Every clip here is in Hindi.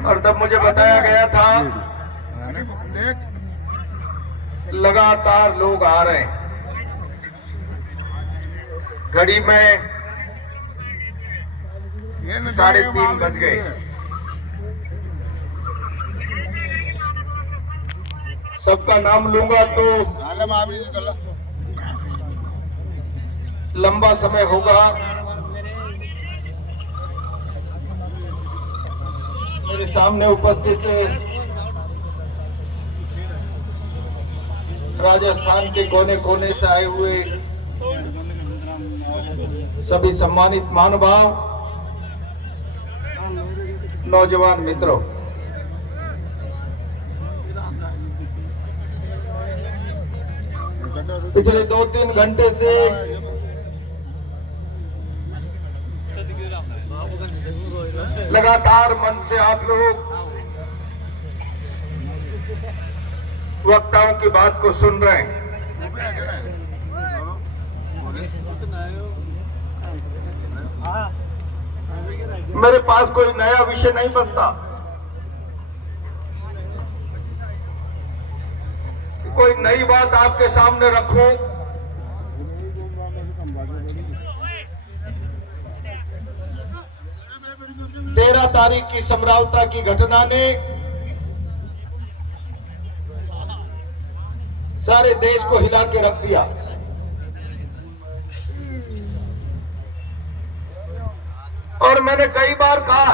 और तब मुझे बताया गया था लगातार लोग आ रहे हैं। घड़ी में 3:30 बज गए। सबका नाम लूंगा तो लंबा समय होगा। मेरे सामने उपस्थित राजस्थान के कोने कोने से आए हुए सभी सम्मानित महानुभाव, नौजवान मित्रों, पिछले 2-3 घंटे से लगातार मन से आप लोग वक्ताओं की बात को सुन रहे हैं। मेरे पास कोई नया विषय नहीं बचता। कोई नई बात आपके सामने रखूं। 13 तारीख की समरावता की घटना ने सारे देश को हिला के रख दिया। और मैंने कई बार कहा,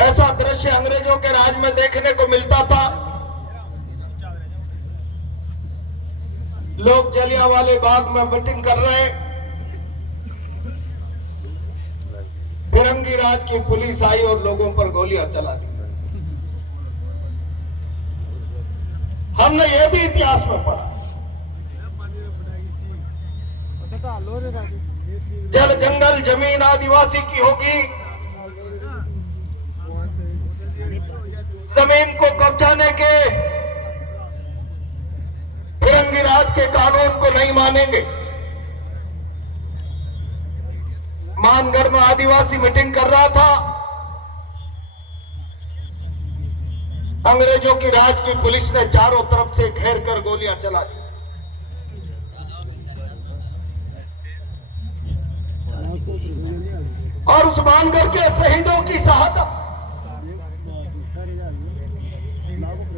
ऐसा दृश्य अंग्रेजों के राज में देखने को मिलता था। लोग जलियांवाले बाग में मीटिंग कर रहे हैं, फिरंगी राज की पुलिस आई और लोगों पर गोलियां चला दी। हमने ये भी इतिहास में पढ़ा। जल जंगल जमीन आदिवासी की होगी, जमीन को कब्जाने के फिरंगी राज के कानून को नहीं मानेंगे। मानगढ़ में आदिवासी मीटिंग कर रहा था, अंग्रेजों की राज की पुलिस ने चारों तरफ से घेर कर गोलियां चला दी। और उस मानगढ़ के शहीदों की शहादत,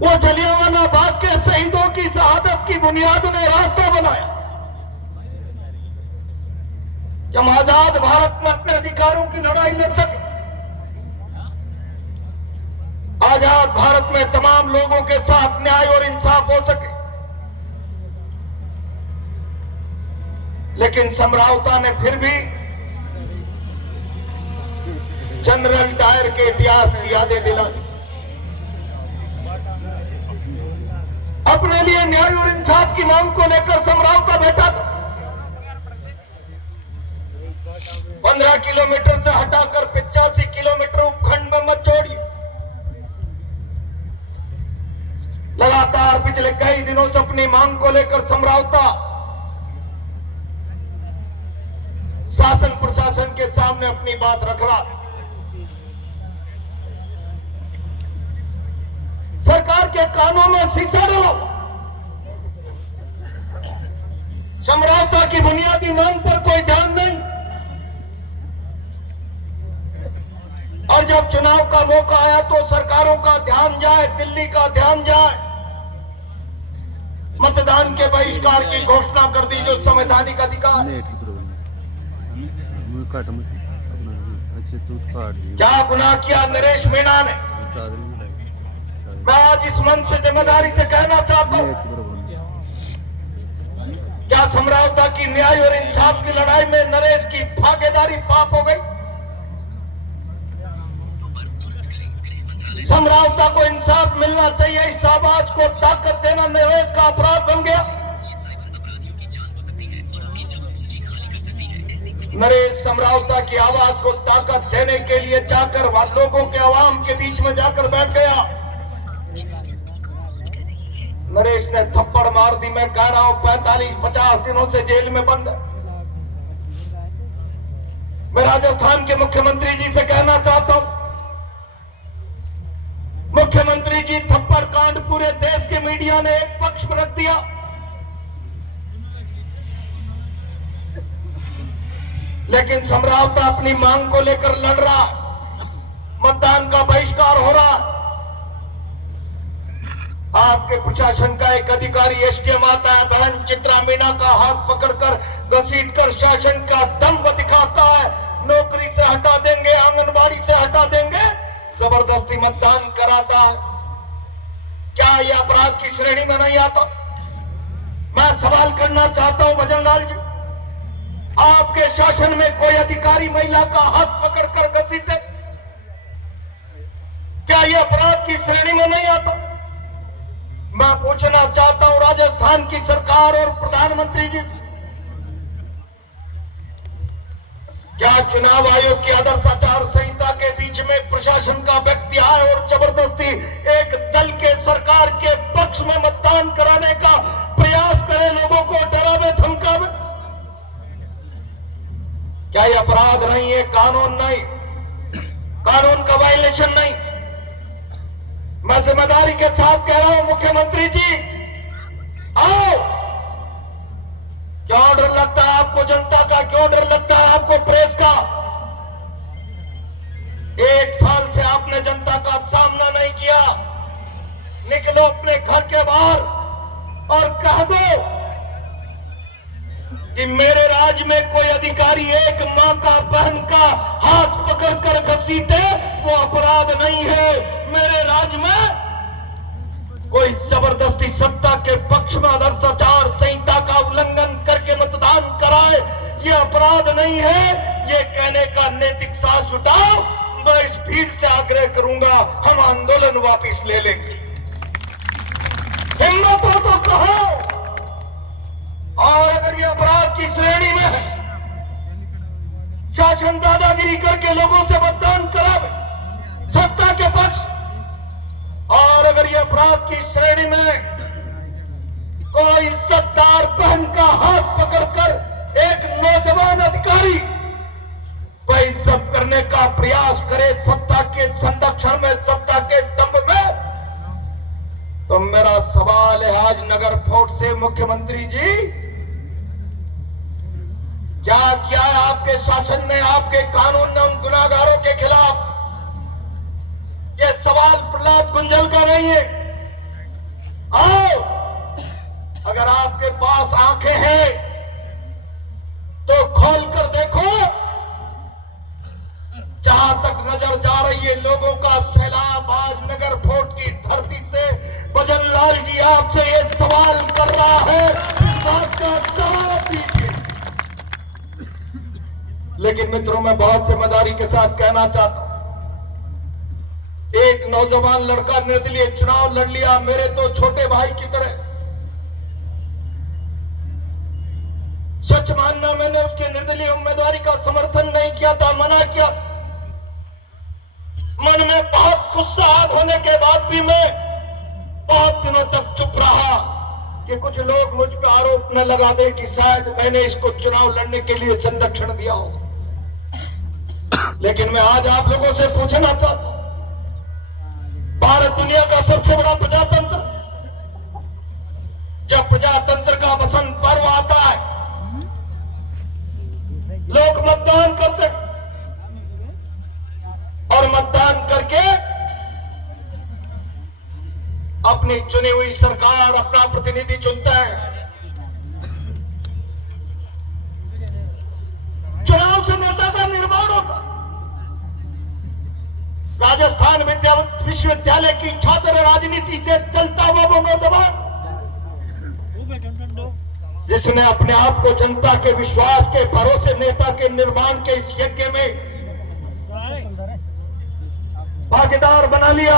वो जलियांवाला बाग के शहीदों की शहादत की बुनियाद ने रास्ता बनाया कि हम आजाद भारत में अपने अधिकारों की लड़ाई लड़ सके। आजाद भारत में तमाम लोगों के साथ न्याय और इंसाफ हो सके। लेकिन समरावता ने फिर भी जनरल डायर के इतिहास की यादें दिला दी। अपने लिए न्याय और इंसाफ की मांग को लेकर समरावता बैठा था। 15 किलोमीटर से हटाकर 85 किलोमीटर उपखंड में मत जोड़िए। लगातार पिछले कई दिनों से अपनी मांग को लेकर समरावता शासन प्रशासन के सामने अपनी बात रख रहा। सरकार के कानों में शीशा डाला। समरावता की बुनियादी मांग पर कोई ध्यान नहीं। और जब चुनाव का मौका आया तो सरकारों का ध्यान जाए, दिल्ली का ध्यान जाए, मतदान के बहिष्कार की घोषणा कर दी, जो संवैधानिक अधिकार। क्या गुनाह किया नरेश मीणा ने? मैं आज इस मंच से जिम्मेदारी से कहना चाहता हूं, क्या समरावता की न्याय और इंसाफ की लड़ाई में नरेश की भागीदारी पाप हो गई? समरावता को इंसाफ मिलना चाहिए। इस आवाज को ताकत देना नरेश का अपराध बन गया। नरेश समरावता की आवाज को ताकत देने के लिए जाकर लोगों के आवाम के बीच में जाकर बैठ गया। नरेश ने थप्पड़ मार दी। मैं कह रहा हूं 45-50 दिनों से जेल में बंद है। मैं राजस्थान के मुख्यमंत्री जी से कहना चाहता हूं, मुख्यमंत्री जी थप्पड़ कांड पूरे देश के मीडिया ने एक पक्ष में रख दिया, लेकिन सम्रावता अपनी मांग को लेकर लड़ रहा, मतदान का बहिष्कार हो रहा। आपके प्रशासन का एक अधिकारी एसडीएम आता है, बहन चित्रा मीणा का हाथ पकड़कर घसीटकर शासन का दम्भ दिखाता है, नौकरी से हटा देंगे, आंगनबाड़ी से हटा देंगे, जबरदस्ती मतदान कराता है। क्या यह अपराध की श्रेणी में नहीं आता? मैं सवाल करना चाहता हूं भजनलाल जी, आपके शासन में कोई अधिकारी महिला का हाथ पकड़कर घसीटे, क्या यह अपराध की श्रेणी में नहीं आता? मैं पूछना चाहता हूं राजस्थान की सरकार और प्रधानमंत्री जी से, क्या चुनाव आयोग की आदर्श आचार संहिता के बीच में प्रशासन का व्यक्ति आए और जबरदस्ती एक दल के सरकार के पक्ष में मतदान कराने का प्रयास करे, लोगों को डरावे धमकावे? क्या यह अपराध नहीं है? कानून नहीं, कानून का वायलेशन नहीं? मैं जिम्मेदारी के साथ कह रहा हूं मुख्यमंत्री जी, आओ। क्यों डर लगता है आपको जनता का? क्यों डर लगता है आपको प्रेस का? 1 साल से आपने जनता का सामना नहीं किया। निकलो अपने घर के बाहर और कह दो कि मेरे राज्य में कोई अधिकारी एक मां का, बहन का हाथ पकड़कर घसीटे, वो अपराध नहीं है। मेरे राज्य में कोई जबरदस्ती सत्ता के पक्ष में आदर्श आचार संहिता का उल्लंघन करके मतदान कराए, ये अपराध नहीं है। ये कहने का नैतिक साहस जुटाओ। मैं इस भीड़ से आग्रह करूंगा, हम आंदोलन वापिस ले लेंगे। हिम्मत हो तो कहो। और अगर ये अपराध की श्रेणी में है, शासन दादागिरी करके लोगों से मतदान करावे सत्ता के पक्ष, और अगर ये अपराध की श्रेणी में कोई सत्तार बहन का हाथ पकड़कर एक नौजवान अधिकारी बेइज्जत करने का प्रयास करे सत्ता के संरक्षण में, सत्ता के दम्भ में, तो मेरा सवाल है आज नगर फोर्ट से, मुख्यमंत्री जी क्या किया है आपके शासन ने, आपके कानून ने उन गुनाहगारों के खिलाफ? ये सवाल प्रहलाद गुंजल का नहीं है। आओ, अगर आपके पास आंखें हैं तो खोल कर देखो। जहां तक नजर जा रही है लोगों का सैलाब आज नगर फोर्ट की धरती से, भजनलाल जी आपसे ये सवाल कर रहा है, इस बात का जवाब दीजिए। लेकिन मित्रों, मैं बहुत जिम्मेदारी के साथ कहना चाहता हूं, एक नौजवान लड़का निर्दलीय चुनाव लड़ लिया, मेरे तो छोटे भाई की तरह। सच मानना, मैंने उसके निर्दलीय उम्मीदवारी का समर्थन नहीं किया था, मना किया। मन में बहुत गुस्सा होने के बाद भी मैं बहुत दिनों तक चुप रहा कि कुछ लोग मुझ पर आरोप न लगा दे कि शायद मैंने इसको चुनाव लड़ने के लिए संरक्षण दिया हो। लेकिन मैं आज आप लोगों से पूछना चाहता हूं, भारत दुनिया का सबसे बड़ा प्रजातंत्र, जब प्रजातंत्र का वसंत पर्व आता है, लोग मतदान करते हैं और मतदान करके अपनी चुनी हुई सरकार, अपना प्रतिनिधि चुनता है। चुनाव से नेता का निर्माण होता। राजस्थान विश्वविद्यालय की छात्र राजनीति से चलता हुआ वो नौजवान, जिसने अपने आप को जनता के विश्वास के भरोसे नेता के निर्माण के इस यज्ञ में भागीदार बना लिया।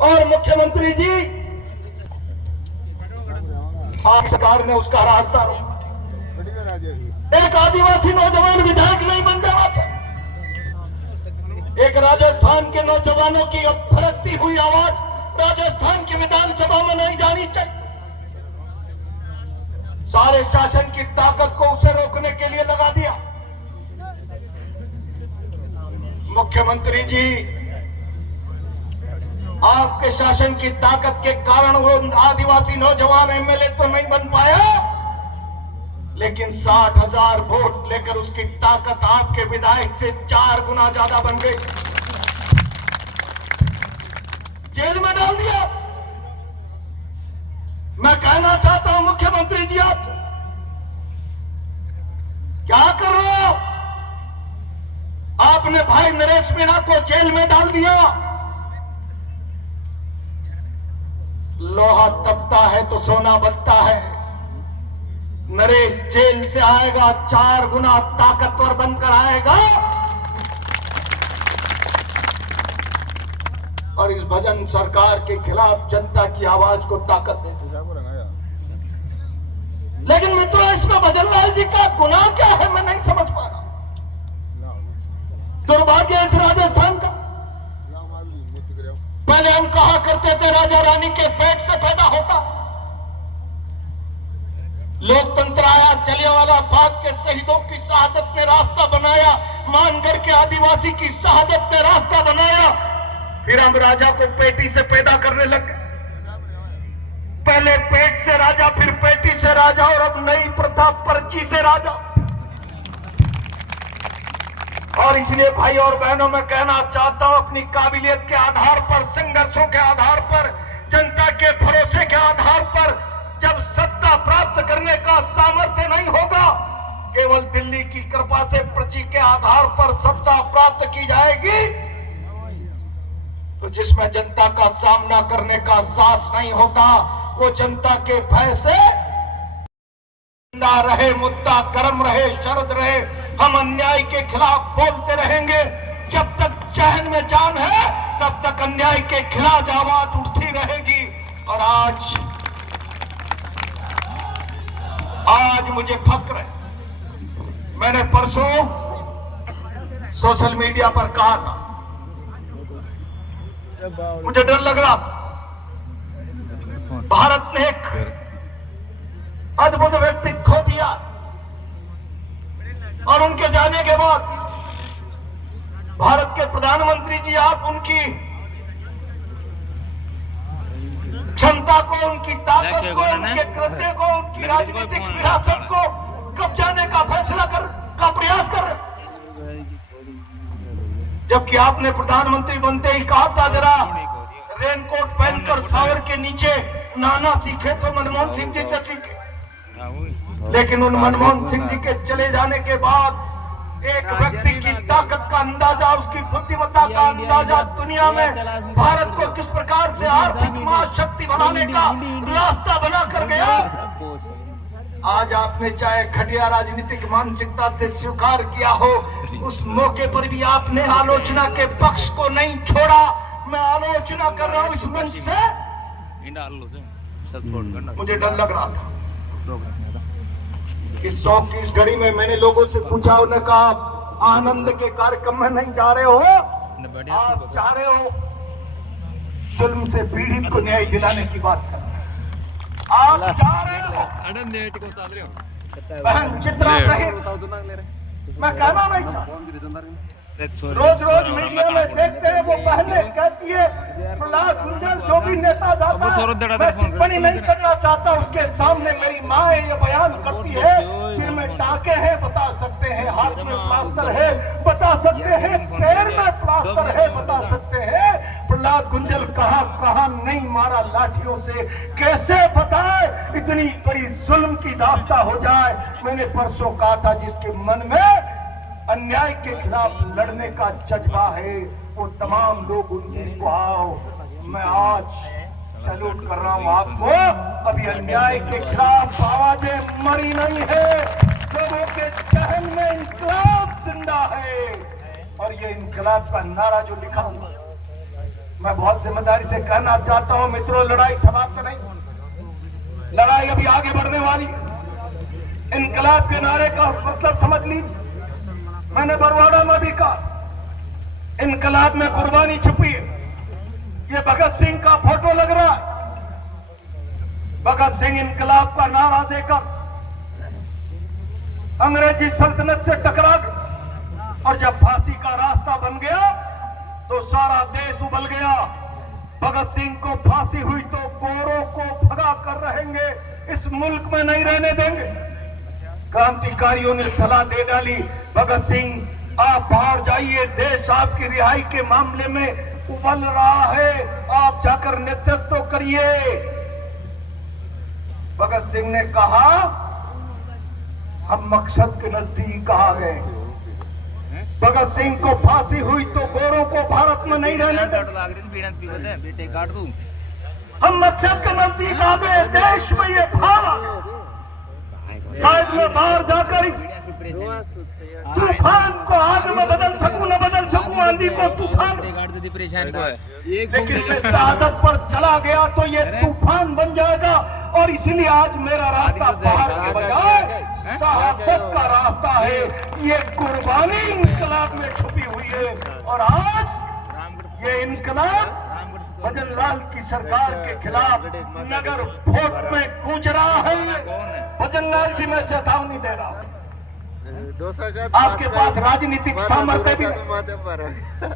और मुख्यमंत्री जी, आप सरकार ने उसका रास्ता रोका। एक आदिवासी नौजवान विधायक नहीं बन जाना चाहिए। एक राजस्थान के नौजवानों की अब फड़कती हुई आवाज राजस्थान की विधानसभा में नहीं जानी चाहिए। सारे शासन की ताकत को उसे रोकने के लिए लगा दिया। मुख्यमंत्री जी, आपके शासन की ताकत के कारण वो आदिवासी नौजवान एमएलए तो नहीं बन पाया, लेकिन 60,000 वोट लेकर उसकी ताकत आपके विधायक से 4 गुना ज्यादा बन गई। जेल में डाल दिया। मैं कहना चाहता हूं मुख्यमंत्री जी, आप क्या कर रहे हो? आपने भाई नरेश मीणा को जेल में डाल दिया। लोहा तपता है तो सोना बनता है। नरेश जेल से आएगा 4 गुना ताकतवर बनकर आएगा और इस भजन सरकार के खिलाफ जनता की आवाज को ताकत दे। लेकिन मित्रों, इसमें भजनलाल जी का गुनाह क्या है, मैं नहीं समझ पा रहा। दुर्भाग्य है इस राजस्थान का। पहले हम कहा करते थे राजा रानी के पेट से पैदा होता। लोकतंत्र आया, जलियांवाला बाग के शहीदों की शहादत ने रास्ता बनाया, मानगढ़ के आदिवासी की शहादत ने रास्ता बनाया। फिर हम राजा को पेटी से पैदा करने लगे। पहले पेट से राजा, फिर पेटी से राजा, और अब नई प्रथा पर्ची से राजा। और इसलिए भाई और बहनों, मैं कहना चाहता हूं, अपनी काबिलियत के आधार पर, संघर्षों के आधार पर, जनता के भरोसे के आधार पर जब सत्ता प्राप्त करने का सामर्थ्य नहीं होगा, केवल दिल्ली की कृपा से पर्ची के आधार पर सत्ता प्राप्त की जाएगी, तो जिसमें जनता का सामना करने का साहस नहीं होता, वो जनता के भय से रहे, मुद्दा गर्म रहे, शरद रहे, हम अन्याय के खिलाफ बोलते रहेंगे। जब तक चैन में जान है, तब तक अन्याय के खिलाफ आवाज उठती रहेगी। और आज मुझे फक्र है, मैंने परसों सोशल मीडिया पर कहा था, मुझे डर लग रहा था। भारत ने एक अद्भुत व्यक्ति खो दिया, और उनके जाने के बाद भारत के प्रधानमंत्री जी, आप उनकी क्षमता को, उनकी ताकत को, उनके कृत्य को, उनकी राजनीतिक विरासत को कब्जाने का फैसला का प्रयास कर रहे, जबकि आपने प्रधानमंत्री बनते ही कहा था जरा रेनकोट पहनकर सावर के नीचे नहाना सीखे तो मनमोहन सिंह जी से सीखे। लेकिन उन मनमोहन सिंह जी के चले जाने के बाद एक व्यक्ति की ताकत का अंदाजा, उसकी बुद्धिमत्ता का अंदाजा दुनिया में भारत को किस प्रकार से आर्थिक महाशक्ति बनाने का रास्ता बना कर गया। आज आपने चाहे घटिया राजनीतिक मानसिकता से स्वीकार किया हो, उस मौके पर भी आपने आलोचना के पक्ष को नहीं छोड़ा। मैं आलोचना कर रहा हूं इस मंच से। मुझे डर लग रहा था इस शौक की इस घड़ी में। मैंने लोगों से पूछा, उन्होंने कहा आनंद के कार्यक्रम में नहीं जा रहे हो, आप जा रहे हो जुल्म से पीड़ित को न्याय दिलाने की बात कर। आप जा रहे हो बहन चित्रा सहित। मैं कहना नहीं था, रोज रोज मीडिया में देखते हैं वो बहने कहती है प्रहलाद गुंजल जो भी नेता जाता है, मैं टिप्पणी नहीं करना चाहता, उसके सामने मेरी माँ ये बयान करती है, सिर में टाके हैं बता सकते हैं, हाथ में प्लास्टर है बता सकते हैं, पैर में प्लास्टर है बता सकते हैं, प्रहलाद गुंजल कहाँ नहीं मारा लाठियों से, कैसे बताए इतनी बड़ी जुल्म की दास्ता हो जाए। मैंने परसों कहा था जिसके मन में अन्याय के खिलाफ लड़ने का जज्बा है, वो तमाम लोग 19 को आओ। मैं आज सैल्यूट कर रहा हूं आपको। अभी अन्याय के खिलाफ आवाजें मरी नहीं है, लोगों के जहन में इंकलाब जिंदा है। और ये इंकलाब का नारा जो लिखा हुआ, मैं बहुत जिम्मेदारी से कहना चाहता हूं मित्रों, लड़ाई समाप्त नहीं, लड़ाई अभी आगे बढ़ने वाली है। इंकलाब के नारे का मतलब समझ लीजिए। मैंने बरवाड़ा में भी कहा इनकलाब में कुर्बानी छुपी है। ये भगत सिंह का फोटो लग रहा है। भगत सिंह इनकलाब का नारा देकर अंग्रेजी सल्तनत से टकरा गए, और जब फांसी का रास्ता बन गया तो सारा देश उबल गया। भगत सिंह को फांसी हुई तो गोरों को भगा कर रहेंगे, इस मुल्क में नहीं रहने देंगे। क्रांतिकारियों ने सलाह दे डाली, भगत सिंह आप बाहर जाइए, देश आपकी रिहाई के मामले में उबल रहा है, आप जाकर नेतृत्व करिए। भगत सिंह ने कहा हम मकसद के नजदीक आ गए। भगत सिंह को फांसी हुई तो गोरों को भारत में नहीं रहने देंगे। हम मकसद के नजदीक आ गए, देश में ये भाव शायद मैं बाहर जाकर इस तूफान को आग में बदल सकूं, न बदल सकूं आंधी को तूफान, लेकिन मैं शहादत पर चला गया तो ये तूफान बन जाएगा। और इसलिए आज मेरा रास्ता बाहर के बजाय शहादत का रास्ता है। ये कुर्बानी इंकलाब में छुपी हुई है। और आज ये इंकलाब भजन लाल की सरकार के खिलाफ नगर वोट में गूंज रहा है। भजन लाल जी मैं चेतावनी दे रहा हूँ, आपके पास राजनीतिक सामर्थ्य भी नहीं,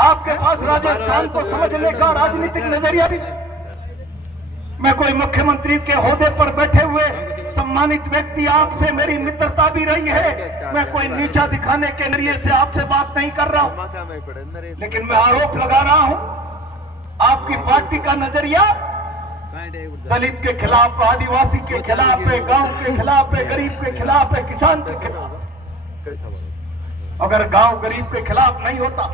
आपके पास राजस्थान को समझने का राजनीतिक नजरिया भी नहीं। मैं कोई मुख्यमंत्री के ओहदे पर बैठे हुए सम्मानित व्यक्ति, आपसे मेरी मित्रता भी रही है, मैं कोई नीचा दिखाने के नजरिए से आपसे बात नहीं कर रहा हूँ, लेकिन मैं आरोप लगा रहा हूँ आपकी पार्टी का नजरिया दलित के खिलाफ, आदिवासी के खिलाफ है, गांव के खिलाफ है, गरीब के खिलाफ है, किसान के खिलाफ। अगर गांव गरीब के खिलाफ नहीं होता,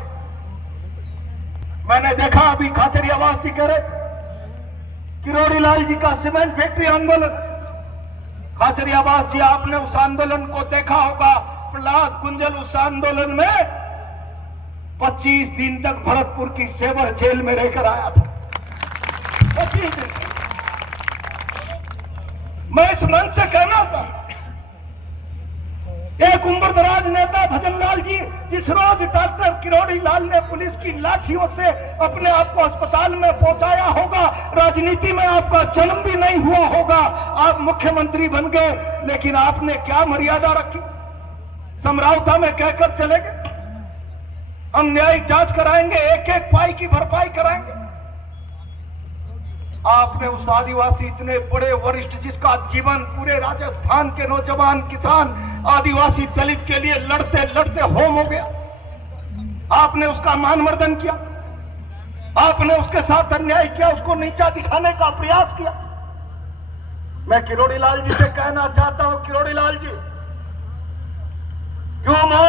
मैंने देखा अभी खाचरियावास जी कह रहे किरोड़ी लाल जी का सीमेंट फैक्ट्री आंदोलन, खाचरियावास जी आपने उस आंदोलन को देखा होगा। प्रहलाद कुंजल उस आंदोलन में 25 दिन तक भरतपुर की सेवर जेल में रहकर आया था। 25 दिन। मैं इस मंच से कहना चाहता, एक उम्रदराज नेता भजन लाल जी, जिस रोज डॉक्टर किरोड़ी लाल ने पुलिस की लाठियों से अपने आप को अस्पताल में पहुंचाया होगा, राजनीति में आपका जन्म भी नहीं हुआ होगा, आप मुख्यमंत्री बन गए, लेकिन आपने क्या मर्यादा रखी? समझौता में कहकर चले गए हम न्यायिक जांच कराएंगे, एक एक पाई की भरपाई कराएंगे। आपने उस आदिवासी इतने बड़े वरिष्ठ जिसका जीवन पूरे राजस्थान के नौजवान किसान आदिवासी दलित के लिए लड़ते लड़ते होम हो गया, आपने उसका मानमर्दन किया, आपने उसके साथ अन्याय किया, उसको नीचा दिखाने का प्रयास किया। मैं किरोड़ी लाल जी से कहना चाहता हूं, किरोड़ी लाल जी क्यों मौत